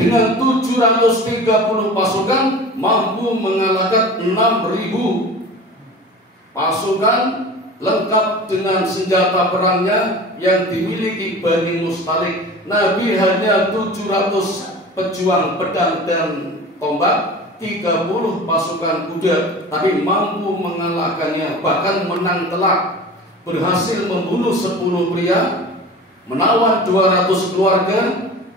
dengan 730 pasukan mampu mengalahkan 6.000 pasukan lengkap dengan senjata perangnya yang dimiliki Bani Mustalik. Nabi hanya 700 pejuang pedang dan tombak, 30 pasukan kuda, tapi mampu mengalahkannya, bahkan menang telak, berhasil membunuh 10 pria, menawan 200 keluarga,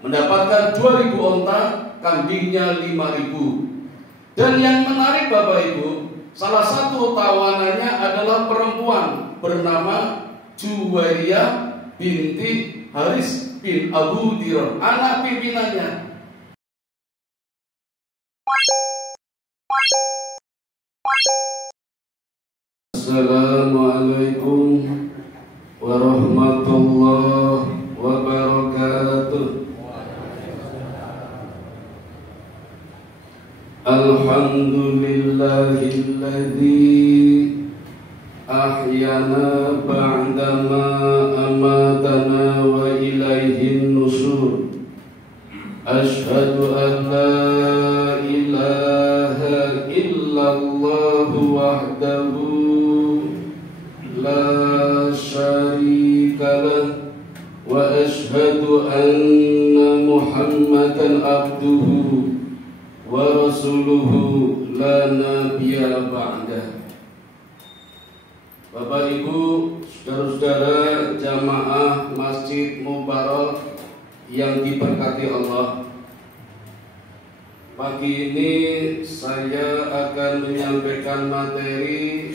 mendapatkan 2.000 onta, kambingnya 5.000. Dan yang menarik Bapak Ibu, salah satu tawanannya adalah perempuan bernama Juwairiyah binti Haris bin Abu Dirar, anak pimpinannya. Assalamualaikum warahmatullahi wabarakatuh. Alhamdulillahilladzi ahyana ba'dama amatana wa ilaihin nusur. Asyhadu an la ilaha illallah wahdahu la syarika lah wa asyhadu anna Muhammadan abduhu wa rasuluhu la nabiyya ba'dah. Bapak Ibu, saudara-saudara jamaah Masjid Mubarak yang diberkati Allah, pagi ini saya akan menyampaikan materi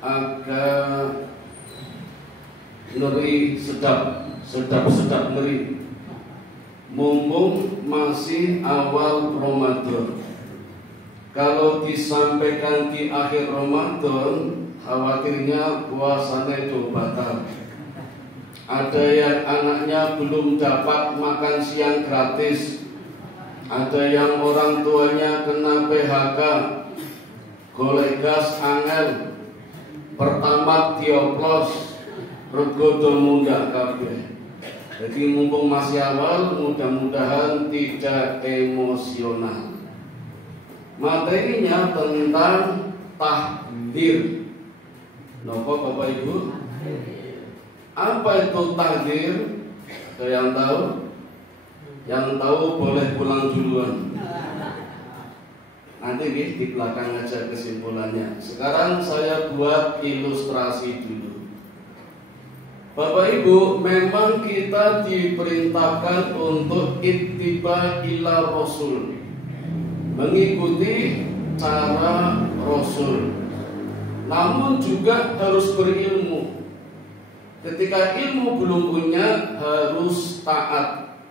agak ngeri, sedap ngeri. Mumpung masih awal Ramadan, kalau disampaikan di akhir Ramadan, khawatirnya puasanya itu batal. Ada yang anaknya belum dapat makan siang gratis, ada yang orang tuanya kena PHK, golek gas angel, pertama dioplos, regodo munggah kabeh. Jadi mumpung masih awal, mudah-mudahan tidak emosional. Materinya tentang tahdir. Napa Bapak Ibu? Apa itu tahdir? Ada yang tahu? Yang tahu boleh pulang duluan. Nanti di belakang aja kesimpulannya. Sekarang saya buat ilustrasi dulu. Bapak Ibu, memang kita diperintahkan untuk ittiba ila Rasul, mengikuti cara Rasul. Namun juga harus berilmu. Ketika ilmu belum punya, harus taat.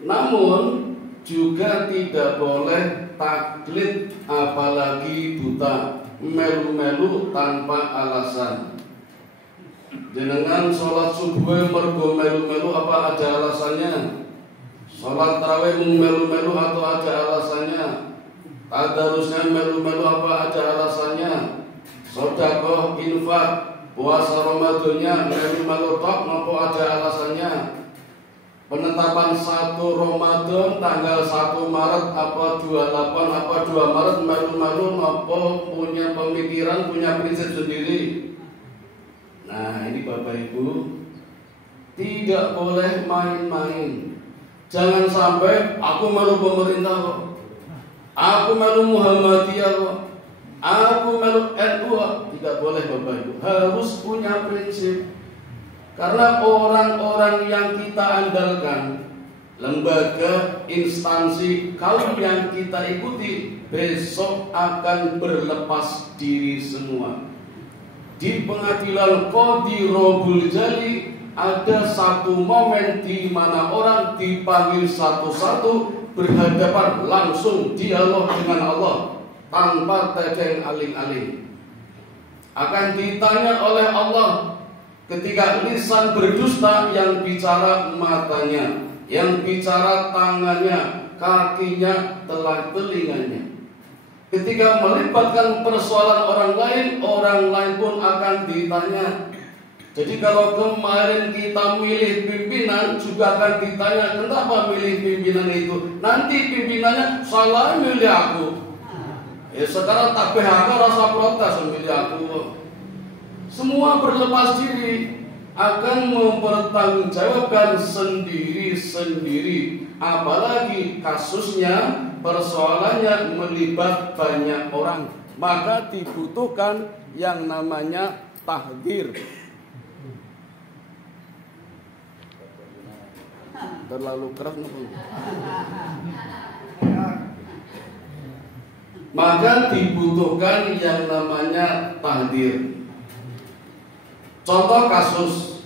Namun juga tidak boleh taklid, apalagi buta, melu-melu tanpa alasan. Jenengan sholat subuh mergo melu-melu, apa ada alasannya? Sholat tarawih melu-melu atau ada alasannya? Tadarusnya melu-melu, apa ada alasannya? Sedekah, infak, puasa Ramadannya melu-melu tok, apa ada alasannya? Penetapan 1 Ramadan tanggal 1 Maret apa 28 apa 2 Maret melu-melu, apa punya pemikiran, punya prinsip sendiri. Nah, ini Bapak Ibu, tidak boleh main-main. Jangan sampai aku melu pemerintah kok, aku melu Muhammadiyah kok, aku melu NU. Tidak boleh Bapak Ibu, harus punya prinsip. Karena orang-orang yang kita andalkan, lembaga, instansi, kaum yang kita ikuti, besok akan berlepas diri semua. Di pengadilan Qadhi Robul Jali ada satu momen di mana orang dipanggil satu-satu, berhadapan langsung dialog dengan Allah tanpa tedeng aling-aling. Akan ditanya oleh Allah, ketika lisan berdusta, yang bicara matanya, yang bicara tangannya, kakinya, telinganya. Ketika melibatkan persoalan orang lain pun akan ditanya. Jadi kalau kemarin kita milih pimpinan, juga akan ditanya kenapa milih pimpinan itu. Nanti pimpinannya salah milih aku. Ya sekarang tak PHK rasa protes milih aku. Semua berlepas diri akan mempertanggungjawabkan sendiri-sendiri. Apalagi kasusnya, persoalannya melibat banyak orang. Maka dibutuhkan yang namanya tahdir. Terlalu keras nih. Maka dibutuhkan yang namanya tahdir. Contoh kasus,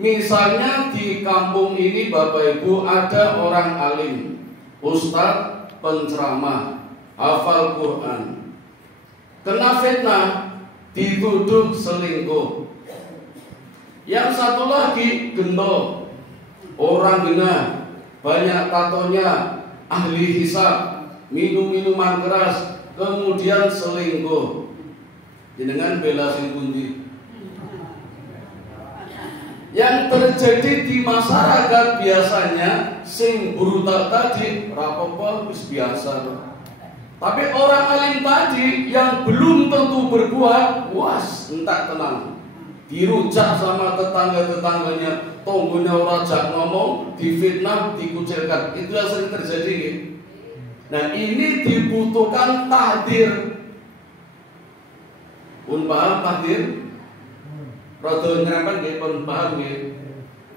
misalnya di kampung ini Bapak Ibu ada orang alim, ustadz, penceramah, hafal Quran, kena fitnah, dituduh selingkuh. Yang satu lagi gendol, orang genah, banyak tatonya, ahli hisab, minum minuman keras, kemudian selingkuh. Jenengan bela sing pundi? Yang terjadi di masyarakat biasanya sing brutal tadi rapopo wis biasa. Tapi orang alim tadi yang belum tentu berbuat, was entak tenang. Dirujak sama tetangga-tetangganya, tonggonya ora jak ngomong, difitnah, dikucilkan. Itu yang sering terjadi. Nah, ini dibutuhkan tahdir. Pun paham tahdir? Rada nyerapan nggih pun paham nggih.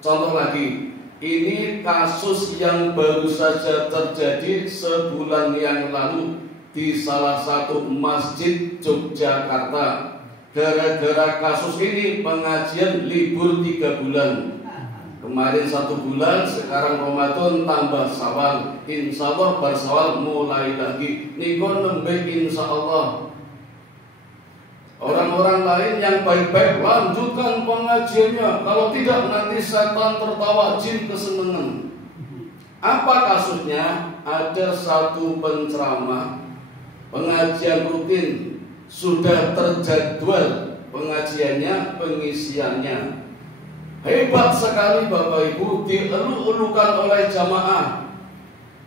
Contoh lagi, ini kasus yang baru saja terjadi sebulan yang lalu di salah satu masjid Yogyakarta. Gara-gara kasus ini pengajian libur 3 bulan. Kemarin 1 bulan, sekarang Ramadan tambah Syawal. Insya Allah bersawal mulai lagi. Niko nembeh insya Allah. Orang-orang lain yang baik-baik lanjutkan pengajiannya. Kalau tidak nanti setan tertawa, jin kesenangan. Apa kasusnya? Ada satu penceramah, pengajian rutin, sudah terjadwal pengajiannya, pengisiannya. Hebat sekali Bapak Ibu, dielu-elukan oleh jamaah.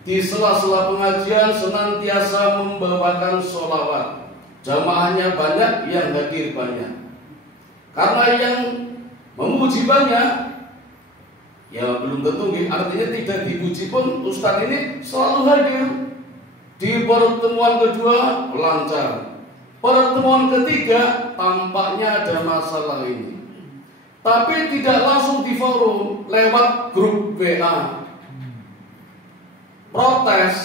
Di sela-sela pengajian senantiasa membawakan sholawat. Jamaahnya banyak, yang hadir banyak. Karena yang memuji banyak, ya belum tentu, artinya tidak dipuji pun Ustadz ini selalu hadir. Di pertemuan kedua lancar, pertemuan ketiga tampaknya ada masalah ini. Tapi tidak langsung di forum, lewat grup WA. Protes,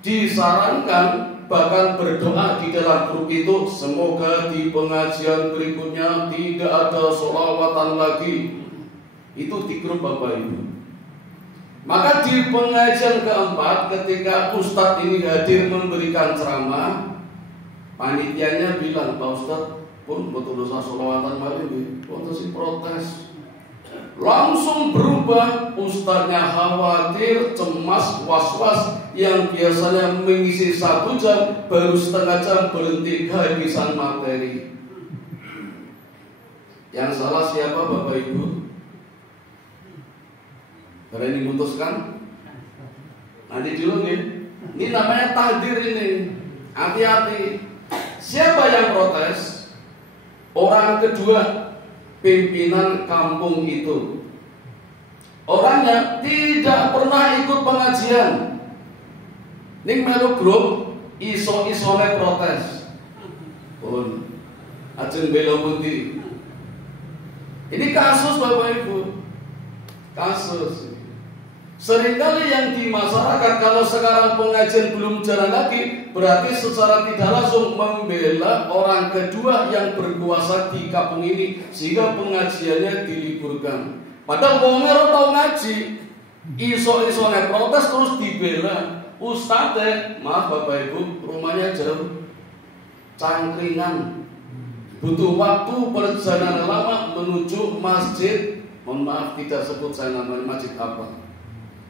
disarankan bahkan berdoa di dalam grup itu, semoga di pengajian berikutnya tidak ada sholawatan lagi. Itu di grup Bapak Ibu. Maka di pengajian keempat, ketika Ustadz ini hadir memberikan ceramah, panitianya bilang, Pak Ustadz pun betul dosa sholawatan malam, potensi protes. Langsung berubah, ustadznya khawatir, cemas, was-was. Yang biasanya mengisi 1 jam, baru setengah jam berhenti kehabisan materi. Yang salah siapa Bapak Ibu? Karena ini memutuskan. Nanti dulu nih, ini namanya tahdir ini. Hati-hati. Siapa yang protes? Orang kedua, pimpinan kampung itu. Orangnya tidak pernah ikut pengajian. Ning melu grup iso-isone protes. Pun ajeng bela pundi. Ini kasus Bapak Ibu. Kasus. Seringkali yang di masyarakat, kalau sekarang pengajian belum jalan lagi, berarti secara tidak langsung membela orang kedua yang berkuasa di kampung ini, sehingga pengajiannya diliburkan. Padahal wong ora tau ngaji, iso-isone protes terus dibela. Ustadz, maaf Bapak Ibu, rumahnya jauh, Cangkringan, butuh waktu perjalanan lama menuju masjid. Mohon maaf tidak sebut saya namanya masjid apa.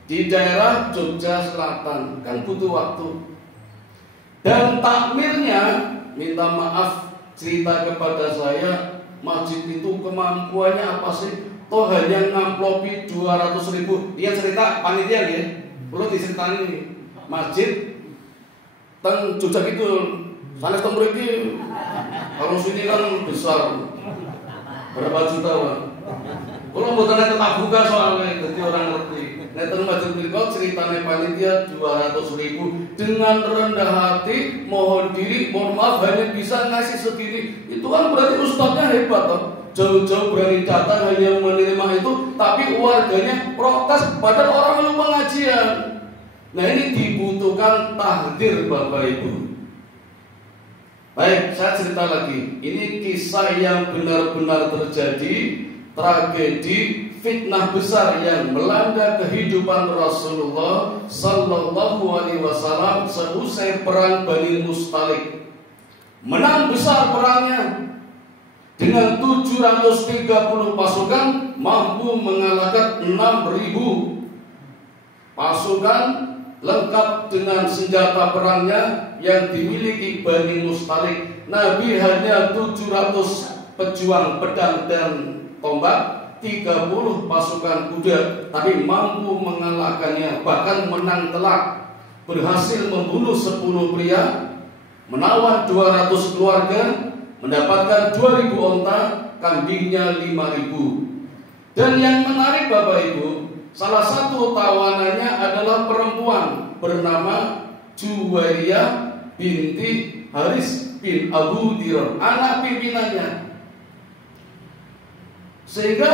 Di daerah Jogja Selatan, kan butuh waktu. Dan takmirnya minta maaf, cerita kepada saya masjid itu kemampuannya apa sih? Toh hanya ngamplopi 200.000. Dia cerita panitia ya. Perlu diceritain ini. Masjid teng Jogja itu sanes teng mriki. Kalau sini kan besar. Berapa juta, Pak? Kalau mboten nek tak buka soalnya dadi orang ngerti. Nek teng masjid mriku ceritane panitia 200.000 dengan rendah hati mohon diri, mohon maaf hanya bisa ngasih segini. Itu kan berarti ustadznya hebat toh. Jauh-jauh berani datang hanya menerima itu, tapi warganya protes padahal orang belum pengajian. Nah ini dibutuhkan tahdir Bapak Ibu. Baik, saya cerita lagi. Ini kisah yang benar-benar terjadi, tragedi, fitnah besar yang melanda kehidupan Rasulullah Sallallahu Alaihi Wasallam seusai perang Bani Mustalik. Menang besar perangnya. Dengan 730 pasukan mampu mengalahkan 6.000 pasukan lengkap dengan senjata perangnya yang dimiliki Bani Mustalik. Nabi hanya 700 pejuang pedang dan tombak, 30 pasukan kuda, tapi mampu mengalahkannya, bahkan menang telak. Berhasil membunuh 10 pria, menawan 200 keluarga, mendapatkan 2.000 onta, kambingnya 5.000. Dan yang menarik Bapak Ibu, salah satu tawanannya adalah perempuan bernama Juwairiyah binti Haris bin Abu Dirar, anak pimpinannya. Sehingga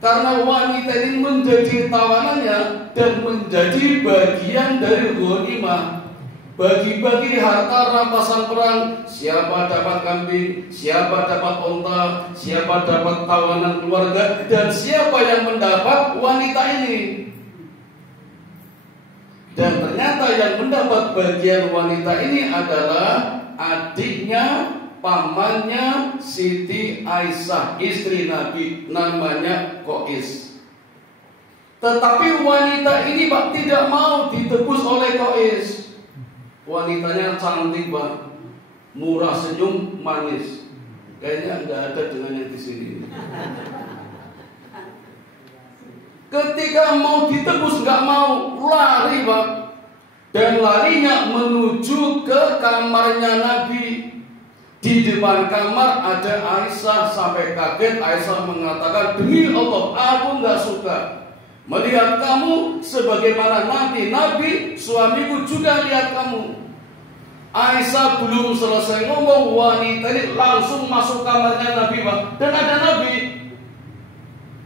karena wanita ini menjadi tawanannya dan menjadi bagian dari ghanimah, bagi-bagi harta rampasan perang. Siapa dapat kambing, siapa dapat onta, siapa dapat tawanan keluarga, dan siapa yang mendapat wanita ini. Dan ternyata yang mendapat bagian wanita ini adalah adiknya, pamannya Siti Aisyah, istri Nabi, namanya Qais. Tetapi wanita ini Pak tidak mau ditebus oleh Qais. Wanitanya cantik Pak, murah, senyum, manis. Kayaknya nggak ada dengan yang di sini. Ketika mau ditebus nggak mau, lari Pak. Dan larinya menuju ke kamarnya Nabi. Di depan kamar ada Aisyah, sampai kaget. Aisyah mengatakan, demi Allah aku nggak suka melihat kamu sebagaimana nanti Nabi suamiku juga lihat kamu. Aisyah belum selesai ngomong, wanita ini langsung masuk kamarnya Nabi Pak. Dan ada Nabi.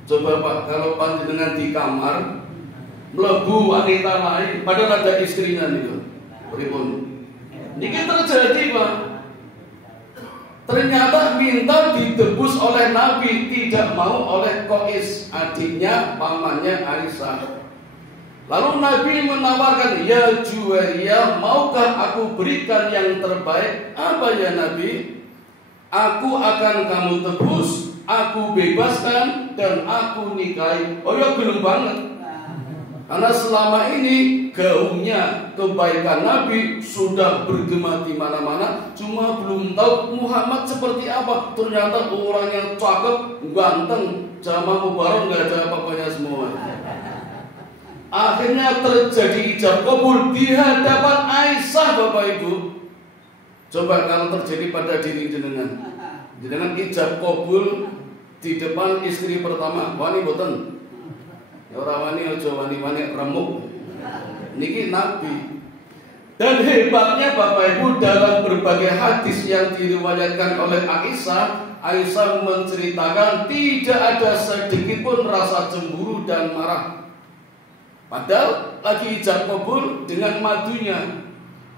Coba Pak, kalau panjenengan di kamar melebu wanita lain, padahal ada istrinya nih, pripun? Ini terjadi Pak. Ternyata minta ditebus oleh Nabi, tidak mau oleh Qais, adiknya, pamannya Aisyah. Lalu Nabi menawarkan, ya Juwairiyah, maukah aku berikan yang terbaik? Apa ya Nabi? Aku akan kamu tebus, aku bebaskan, dan aku nikahi. Oh ya belum banget. Karena selama ini gaungnya kebaikan Nabi sudah bergema di mana-mana, cuma belum tahu Muhammad seperti apa. Ternyata orang yang cakep, ganteng, jamaah mubarak, nggak ada apa-apanya semua. Akhirnya terjadi ijab kabul di hadapan Aisyah Bapak Ibu. Coba kalau terjadi pada diri jenengan, jenengan ijab kabul di depan istri pertama, wani boten. Ya ora wani aja wani-wani remuk. Niki Nabi. Dan hebatnya Bapak Ibu, dalam berbagai hadis yang diriwayatkan oleh Aisyah, Aisyah menceritakan tidak ada sedikit pun rasa cemburu dan marah. Padahal lagi ijab kabul dengan madunya.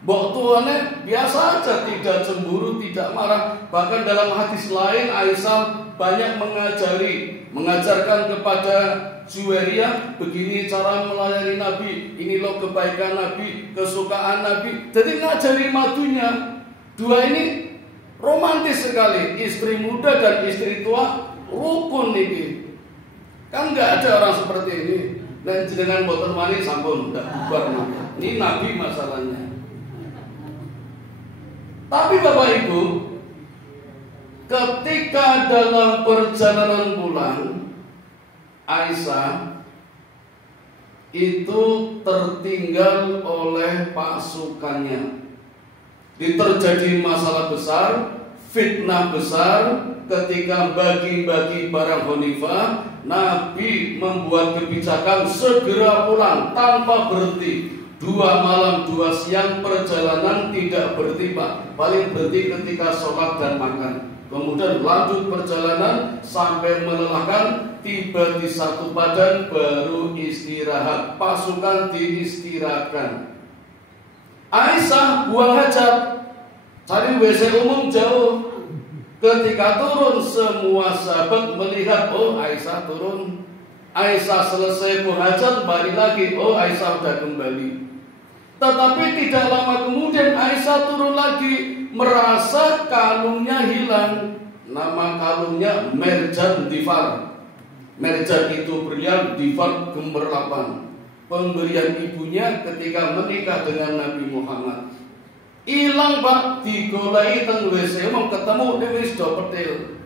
Mbok tuane biasa aja, tidak cemburu, tidak marah. Bahkan dalam hadis lain Aisyah banyak mengajarkan kepada Juwairiyah, begini cara melayani Nabi, ini loh kebaikan Nabi, kesukaan Nabi. Jadi ngajari madunya. Dua ini romantis sekali, istri muda dan istri tua rukun ini. Kan nggak ada orang seperti ini. Dan jenengan boten wani sampun ndak bubar. Ini Nabi masalahnya. Tapi Bapak Ibu, ketika dalam perjalanan pulang, Aisyah itu tertinggal oleh pasukannya. Terjadi masalah besar, fitnah besar ketika bagi-bagi barang ghanimah. Nabi membuat kebijakan segera pulang tanpa berhenti. 2 malam 2 siang perjalanan tidak berhenti, Pak. Paling berhenti ketika sholat dan makan. Kemudian lanjut perjalanan sampai melelahkan, tiba di satu badan baru istirahat. Pasukan diistirahatkan. Aisyah buang hajat, cari WC umum jauh. Ketika turun, semua sahabat melihat, oh Aisyah turun. Aisyah selesai buang hajat, balik lagi, oh Aisyah sudah kembali. Tetapi tidak lama kemudian Aisyah turun lagi, merasa kalungnya hilang. Nama kalungnya merjan difar. Merjan itu berlian, difar gemerlapan. Pemberian ibunya ketika menikah dengan Nabi Muhammad. Hilang, Pak, digolai teng WC, mau ketemu wis do petil.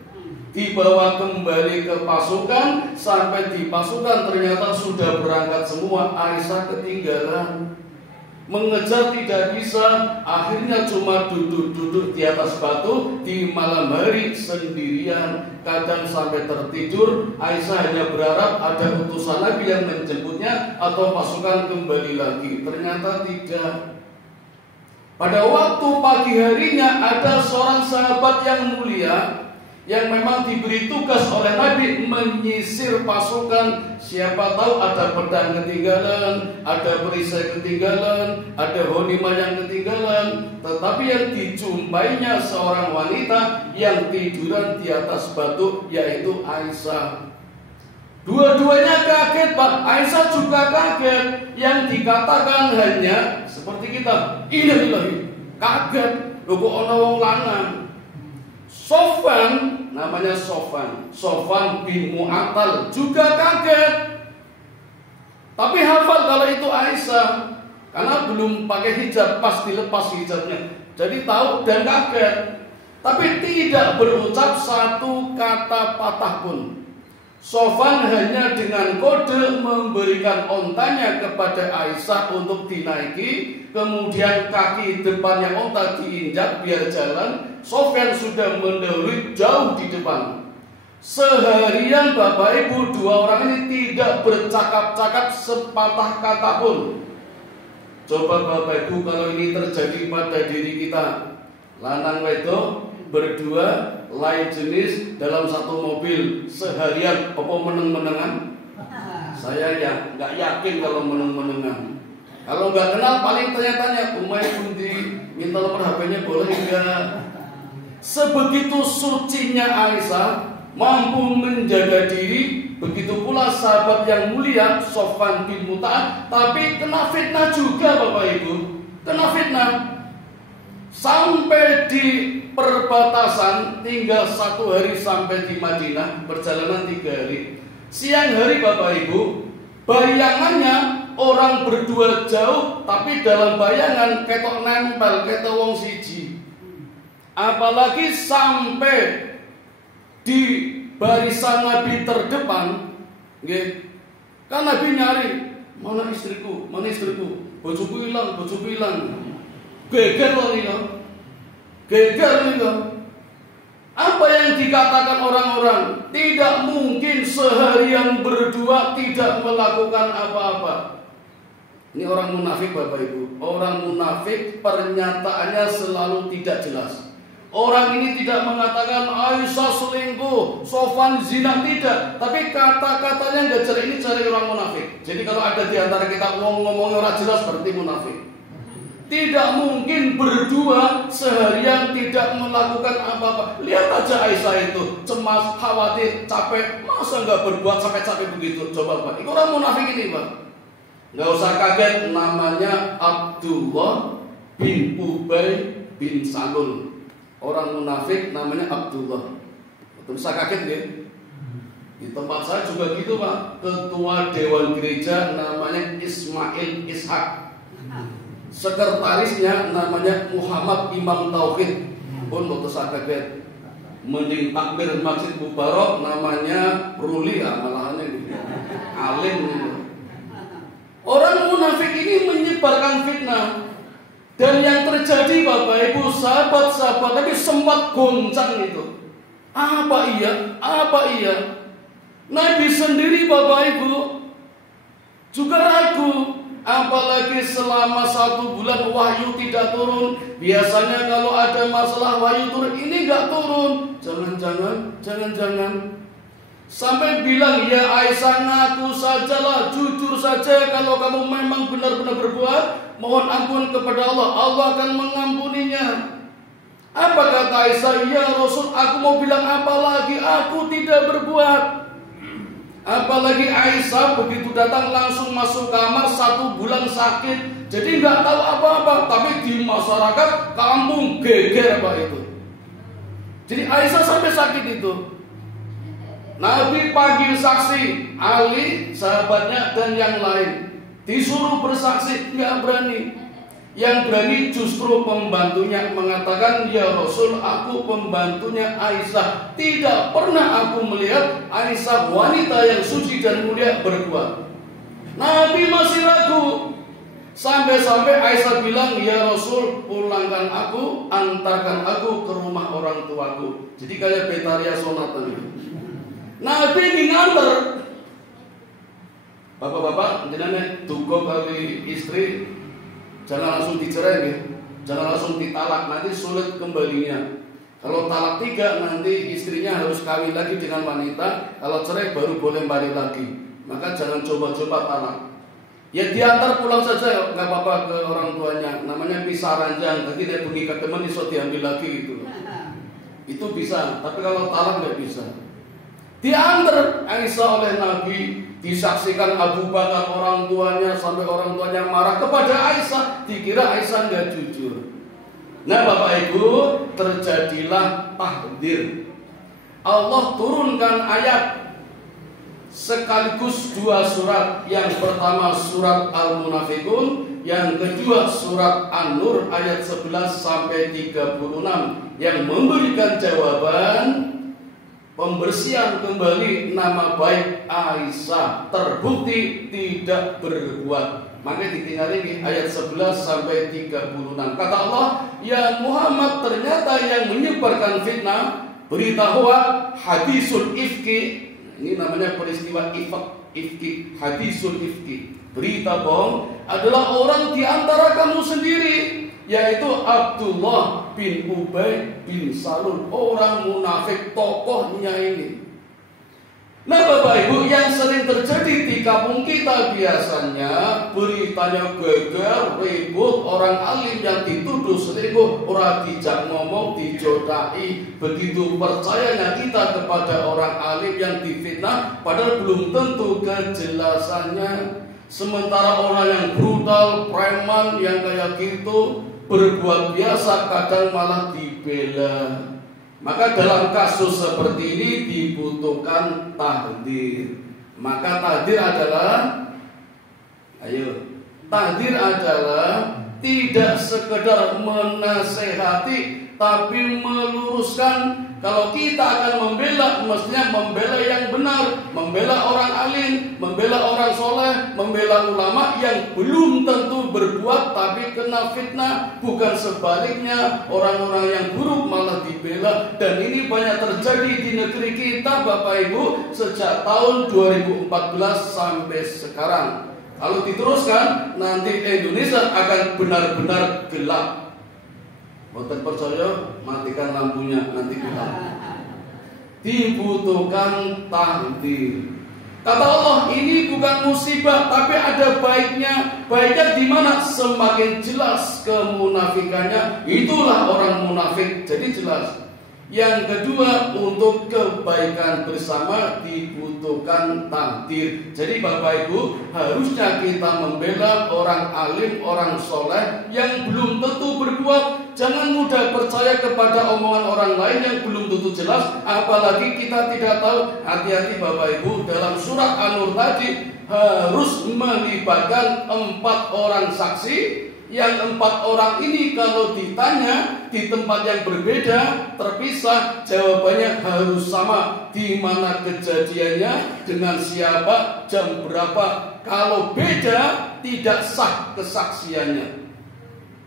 Dibawa kembali ke pasukan, sampai di pasukan ternyata sudah berangkat semua. Aisyah ketinggalan. Mengejar tidak bisa, akhirnya cuma duduk-duduk di atas batu di malam hari sendirian. Kadang sampai tertidur. Aisyah hanya berharap ada utusan Nabi yang menjemputnya atau pasukan kembali lagi. Ternyata tidak. Pada waktu pagi harinya ada seorang sahabat yang mulia yang memang diberi tugas oleh Nabi menyisir pasukan. Siapa tahu ada pedang ketinggalan, ada perisai ketinggalan, ada ghanimah yang ketinggalan. Tetapi yang dijumpainya seorang wanita yang tiduran di atas batu, yaitu Aisyah. Dua-duanya kaget, Pak. Aisyah juga kaget. Yang dikatakan hanya seperti kita, innalillahi, kaget. Lho kok ana wong lanang. Sofwan, namanya Sofwan bin Mu'attal juga kaget. Tapi hafal kalau itu Aisyah, karena belum pakai hijab, pas dilepas hijabnya. Jadi tahu dan kaget. Tapi tidak berucap satu kata patah pun. Sofwan hanya dengan kode memberikan ontanya kepada Aisyah untuk dinaiki. Kemudian kaki depannya onta diinjak biar jalan. Sofwan sudah mendahului jauh di depan. Seharian Bapak Ibu, dua orang ini tidak bercakap-cakap sepatah kata pun. Coba Bapak Ibu kalau ini terjadi pada diri kita, lanang wedok berdua lain jenis dalam satu mobil seharian, apa meneng-menengan? Saya ya nggak yakin kalau meneng-menengan. Kalau nggak kenal paling tanya-tanya, Umay Bundi minta nomor HP-nya boleh nggak? Sebegitu sucinya Aisyah, mampu menjaga diri. Begitu pula sahabat yang mulia Sofwan bin Mu'attal, tapi kena fitnah juga Bapak Ibu, kena fitnah. Sampai di perbatasan, tinggal 1 hari sampai di Madinah, perjalanan 3 hari. Siang hari Bapak Ibu, bayangannya orang berdua jauh, tapi dalam bayangan ketok nempel, ketok wong siji. Apalagi sampai di barisan Nabi terdepan, kan Nabi nyari, mana istriku, bojoku hilang, geger loh ini, geger ini. Apa yang dikatakan orang-orang? Tidak mungkin seharian berdua tidak melakukan apa-apa. Ini orang munafik Bapak Ibu. Orang munafik pernyataannya selalu tidak jelas. Orang ini tidak mengatakan Aisyah selingkuh, Sofwan zina, tidak. Tapi kata-katanya nggak jelas. Ini cari orang munafik. Jadi kalau ada di antara kita ngomong-ngomong orang jelas berarti munafik. Tidak mungkin berdua seharian tidak melakukan apa-apa. Lihat aja Aisyah itu cemas, khawatir, capek. Masa nggak berbuat sampai capek begitu? Coba Pak, itu orang munafik ini Pak. Nggak usah kaget, namanya Abdullah bin Ubay bin Salul. Orang munafik namanya Abdullah. Tidak usah kaget ya. Di tempat saya juga gitu Pak. Ketua Dewan Gereja namanya Ismail Ishak. Sekretarisnya namanya Muhammad Imam Tauhid. Pun waktu saya kaget. Mending takbir Masjid Mubarak namanya Ruli malahan ini. Alim gitu. Orang munafik ini menyebarkan fitnah. Dan yang terjadi Bapak Ibu, sahabat-sahabat tapi sempat goncang itu. Apa iya? Apa iya? Nabi sendiri Bapak Ibu juga ragu. Apalagi selama 1 bulan wahyu tidak turun. Biasanya kalau ada masalah wahyu turun, ini gak turun. Jangan-jangan sampai bilang, ya Aisyah, ngaku sajalah, jujur saja. Kalau kamu memang benar-benar berbuat, mohon ampun kepada Allah, Allah akan mengampuninya. Apa kata Aisyah? Ya Rasul, aku mau bilang apa lagi? Aku tidak berbuat. Apalagi Aisyah begitu datang langsung masuk kamar, 1 bulan sakit, jadi nggak tahu apa-apa. Tapi di masyarakat kampung geger Pak itu. Jadi Aisyah sampai sakit itu. Nabi panggil saksi, Ali, sahabatnya dan yang lain, disuruh bersaksi, nggak berani. Yang berani justru pembantunya mengatakan, ya Rasul, aku pembantunya Aisyah. Tidak pernah aku melihat Aisyah wanita yang suci dan mulia berbuat. Nabi masih ragu. Sampai-sampai Aisyah bilang, ya Rasul, pulangkan aku, antarkan aku ke rumah orang tuaku. Jadi kayak Betaria Sonata gitu. Nabi ini nganter. Bapak-bapak, jenenge duga kali istri, jangan langsung dicerai ya. Jangan langsung ditalak, nanti sulit kembalinya. Kalau talak 3 nanti istrinya harus kawin lagi dengan wanita. Kalau cerai baru boleh balik lagi. Maka jangan coba-coba talak. Ya diantar pulang saja, nggak apa-apa ke orang tuanya. Namanya pisah ranjang. Nanti dia pergi ke teman iso diambil lagi gitu. Itu bisa, tapi kalau talak nggak bisa. Diantar Aisyah oleh Nabi, disaksikan Abu Bakar orang tuanya, sampai orang tuanya marah kepada Aisyah, dikira Aisyah nggak jujur. Nah Bapak Ibu, terjadilah tahdir. Allah turunkan ayat sekaligus 2 surat. Yang pertama surat Al-Munafikun, yang kedua surat An-Nur ayat 11 sampai 36 yang memberikan jawaban pembersihan kembali nama baik Aisyah, terbukti tidak berbuat. Maka ditinggal ini ayat 11 sampai 36. Kata Allah, ya Muhammad, ternyata yang menyebarkan fitnah, berita hoak, hadisul ifki. Ini namanya peristiwa ifki, hadisul ifki. Berita bohong adalah orang di antara kamu sendiri, yaitu Abdullah bin Ubay bin Salul, orang munafik, tokohnya ini. Nah Bapak Ibu, yang sering terjadi di kampung kita biasanya beritanya geger, ribut, orang alim yang dituduh selingkuh, orang dijak ngomong, dijodai. Begitu percayanya kita kepada orang alim yang difitnah, padahal belum tentu kejelasannya. Sementara orang yang brutal, preman, yang kayak gitu, berbuat biasa, kadang malah dibela. Maka dalam kasus seperti ini dibutuhkan tahdir. Maka tahdir adalah, tahdir adalah tidak sekedar menasehati, tapi meluruskan. Kalau kita akan membela, mestinya membela yang benar, membela orang alim, membela orang soleh, membela ulama yang belum tentu berbuat tapi kena fitnah. Bukan sebaliknya, orang-orang yang buruk malah dibela. Dan ini banyak terjadi di negeri kita Bapak Ibu sejak tahun 2014 sampai sekarang. Kalau diteruskan, nanti Indonesia akan benar-benar gelap. Boten percaya, matikan lampunya, nanti kita. Dibutuhkan tahdir. Kata Allah, ini bukan musibah, tapi ada baiknya. Baiknya di mana? Semakin jelas kemunafikannya, itulah orang munafik. Jadi jelas. Yang kedua, untuk kebaikan bersama dibutuhkan takdir. Jadi Bapak Ibu, harusnya kita membela orang alim, orang soleh yang belum tentu berbuat. Jangan mudah percaya kepada omongan orang lain yang belum tentu jelas, apalagi kita tidak tahu. Hati-hati Bapak Ibu, dalam surat An-Nur tadi harus melibatkan 4 orang saksi. Yang 4 orang ini kalau ditanya di tempat yang berbeda, terpisah, jawabannya harus sama. Di mana kejadiannya, dengan siapa, jam berapa. Kalau beda, tidak sah kesaksiannya.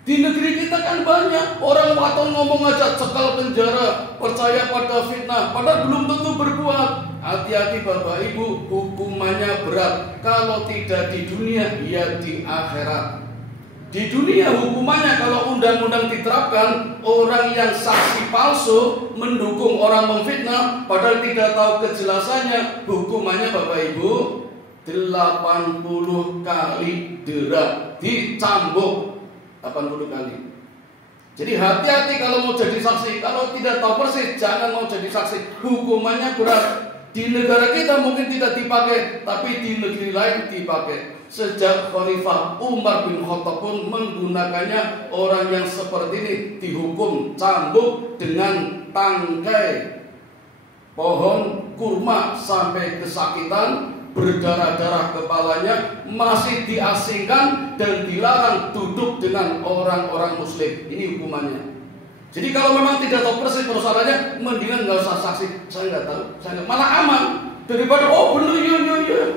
Di negeri kita kan banyak orang waton ngomong aja cekal penjara, percaya pada fitnah, padahal belum tentu berbuat. Hati-hati Bapak Ibu, hukumannya berat. Kalau tidak di dunia, ya di akhirat. Di dunia hukumannya kalau undang-undang diterapkan, orang yang saksi palsu mendukung orang memfitnah padahal tidak tahu kejelasannya, hukumannya Bapak Ibu 80 kali dera, dicambuk 80 kali. Jadi hati-hati kalau mau jadi saksi. Kalau tidak tahu persis, jangan mau jadi saksi. Hukumannya berat. Di negara kita mungkin tidak dipakai, tapi di negeri lain dipakai. Sejak Khalifah Umar bin Khattab pun menggunakannya. Orang yang seperti ini dihukum cambuk dengan tangkai pohon kurma sampai kesakitan, berdarah-darah kepalanya, masih diasingkan dan dilarang duduk dengan orang-orang muslim. Ini hukumannya. Jadi kalau memang tidak tahu persis persoalannya, mendingan nggak usah saksi. Saya nggak tahu, malah aman daripada bener ya,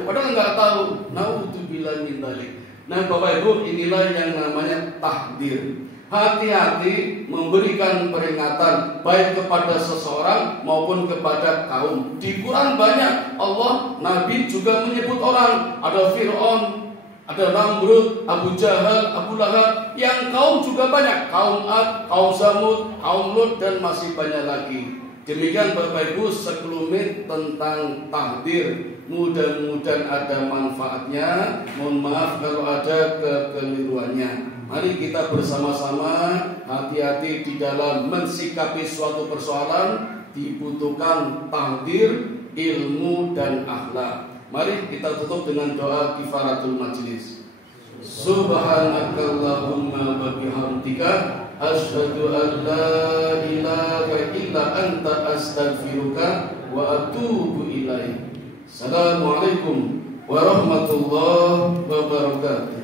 padahal nggak tahu. Naudzubillah min dzalik. Nah Bapak Ibu, inilah yang namanya tahdir. Hati-hati memberikan peringatan baik kepada seseorang maupun kepada kaum. Di Quran banyak Allah, Nabi juga menyebut orang. Ada Fir'aun, ada Namrud, Abu Jahal, Abu Lahab. Yang kaum juga banyak. Kaum Ad, kaum Samud, kaum Lut, dan masih banyak lagi. Demikian Bapak Ibu sekelumit tentang tahdir. Mudah-mudahan ada manfaatnya. Mohon maaf kalau ada kekeliruannya. Mari kita bersama-sama hati-hati di dalam mensikapi suatu persoalan. Dibutuhkan tahdir, ilmu, dan akhlak. Mari kita tutup dengan doa kifaratul majlis. Subhanakallahumma wa bihamdika asyhadu an la ilaha illa anta astaghfiruka wa atubu ilaik. Assalamualaikum warahmatullahi wabarakatuh.